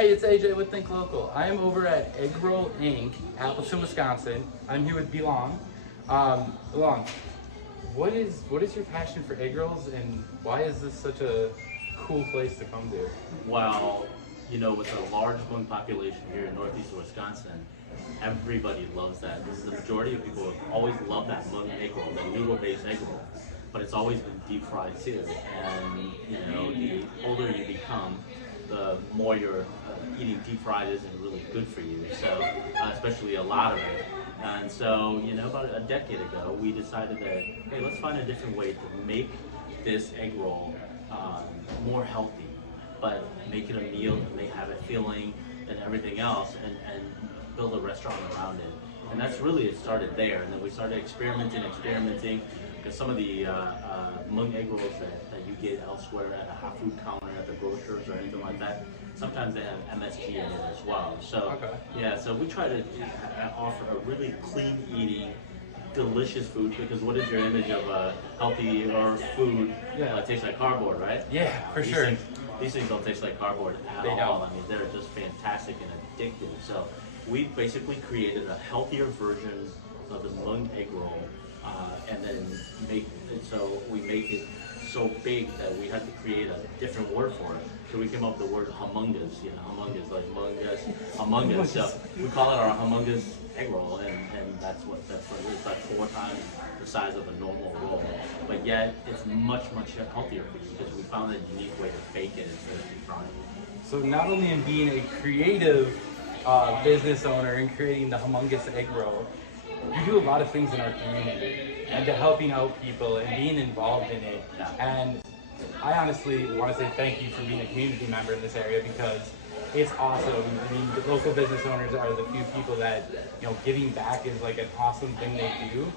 Hey, it's AJ with ThinkLocal. I am over at Eggrolls Inc, Appleton, Wisconsin. I'm here with Belong. Belong, what is your passion for egg rolls, and why is this such a cool place to come to? Well, you know, with a large Hmong population here in northeast Wisconsin, everybody loves that. This is the majority of people have always loved that Hmong egg roll, the noodle-based egg roll. But it's always been deep fried too. And you know, the older you become, the more you're eating deep fried isn't really good for you. So, especially a lot of it. And so, you know, about a decade ago, we decided that, hey, let's find a different way to make this egg roll more healthy, but make it a meal that may have a filling and everything else, and build a restaurant around it. And that's really, it started there. And then we started experimenting, because some of the Hmong egg rolls that you get elsewhere at a hot food counter at the grocers or anything like that, sometimes they have MSG in it as well. So yeah, so we try to offer a really clean eating, delicious food, because what is your image of a healthy or food? Yeah. It tastes like cardboard, right? Yeah, for sure. These things don't taste like cardboard at all. I mean, they're just fantastic and addictive. So we basically created a healthier version of the Hmong egg roll, and then we make it so big that we had to create a different word for it. So we came up with the word humongous, you know, humongous, like humongous. So we call it our humongous egg roll, and that's what it is. It's like 4 times the size of a normal roll, but yet it's much healthier for you, because we found a unique way to bake it instead of deep frying it. So not only in being a creative business owner and creating the humongous egg roll, you do a lot of things in our community and to helping out people and being involved in it. And I honestly want to say thank you for being a community member in this area, because it's awesome. I mean, the local business owners are the few people that, you know, giving back is like an awesome thing they do.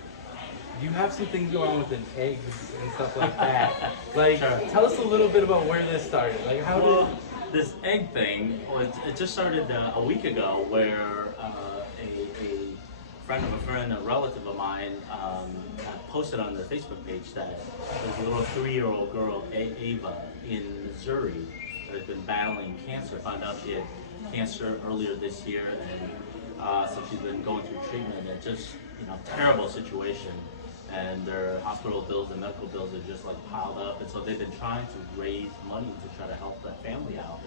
You have some things going on with the eggs and stuff like that. Like, tell us a little bit about where this started. Like, how did this egg thing? Well, it just started a week ago, where a friend of a friend, a relative of mine, posted on their Facebook page that there's a little 3-year-old girl, Ava, in Missouri, that had been battling cancer. Found out she had cancer earlier this year, and so she's been going through treatment. And just, you know, terrible situation. And their hospital bills and medical bills are just like piled up. And so they've been trying to raise money to try to help that family out.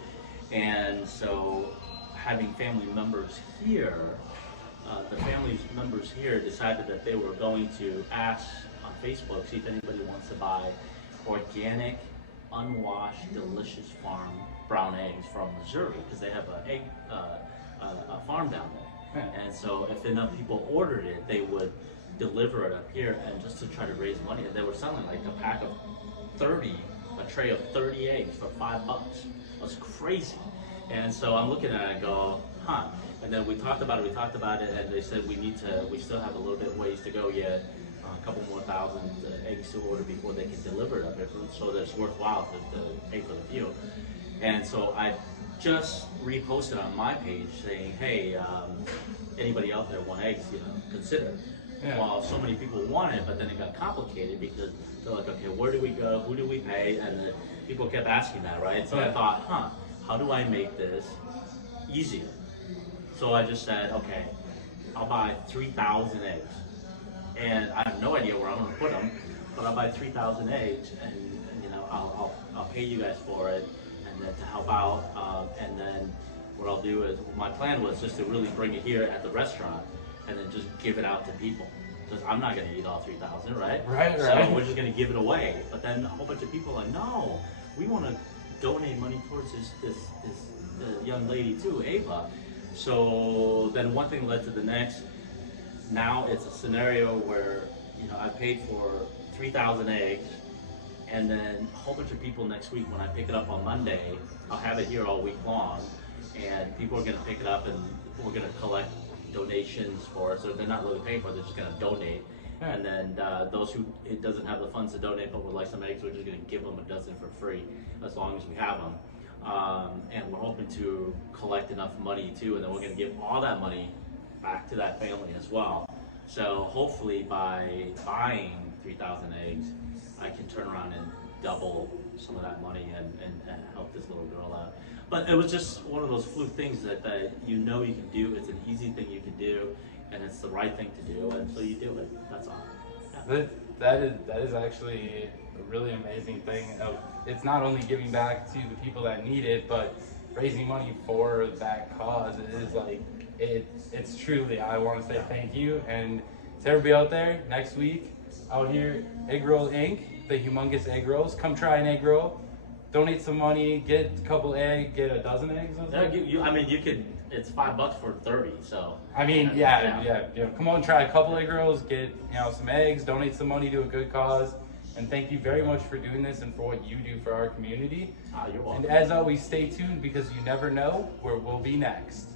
And so having family members here, the family members here decided that they were going to ask on Facebook, see if anybody wants to buy organic, unwashed, delicious farm brown eggs from Missouri, because they have a farm down there. And so if enough people ordered it, they would deliver it up here, and just to try to raise money. And they were selling like a pack of 30, a tray of 30 eggs for $5. It was crazy. And so I'm looking at it and go, huh. And then we talked about it, and they said we still have a little bit ways to go yet, a couple more thousand eggs to order before they can deliver it up here, so that it's worthwhile to pay for the fuel. And so I just reposted on my page saying, hey, anybody out there want eggs, you know, consider. Yeah. Well, so many people want it, but then it got complicated, because they're like, okay, where do we go? Who do we pay? And then people kept asking that, right? So I thought, how do I make this easier? So I just said, okay, I'll buy 3,000 eggs. And I have no idea where I'm going to put them, but I'll buy 3,000 eggs, and you know, I'll pay you guys for it, and then to help out. And then what I'll do is, my plan was just to really bring it here at the restaurant, and then just give it out to people, because I'm not going to eat all 3,000, right? Right. So we're just going to give it away. But then a whole bunch of people are like, no, we want to donate money towards this young lady too, Ava. So then one thing led to the next. Now it's a scenario where, you know, I paid for 3,000 eggs, and then a whole bunch of people next week, when I pick it up on Monday, I'll have it here all week long, and people are going to pick it up, and we're going to collect donations for it. So they're not really paying for it, they're just going to donate. And then those who it doesn't have the funds to donate but would like some eggs, we're just going to give them a dozen for free, as long as we have them. And we're hoping to collect enough money too, and then we're going to give all that money back to that family as well. So hopefully by buying 3,000 eggs, I can turn around and double some of that money and help this little girl out. But it was just one of those fluke things that you know you can do. It's an easy thing you can do, and it's the right thing to do, and so you do it. That's all. Yeah. That is actually a really amazing thing. It's not only giving back to the people that need it, but raising money for that cause. It is like it's truly. I want to say thank you, and to everybody out there. Next week, out here, Eggrolls Inc, the humongous egg rolls. Come try an egg roll. Donate some money. Get a couple eggs. Get a dozen eggs. I mean, you could. It's $5 for 30. So. I mean, yeah. Come on, try a couple egg rolls. Get some eggs. Donate some money to a good cause. And thank you very much for doing this and for what you do for our community. You're welcome. And as always, stay tuned because you never know where we'll be next.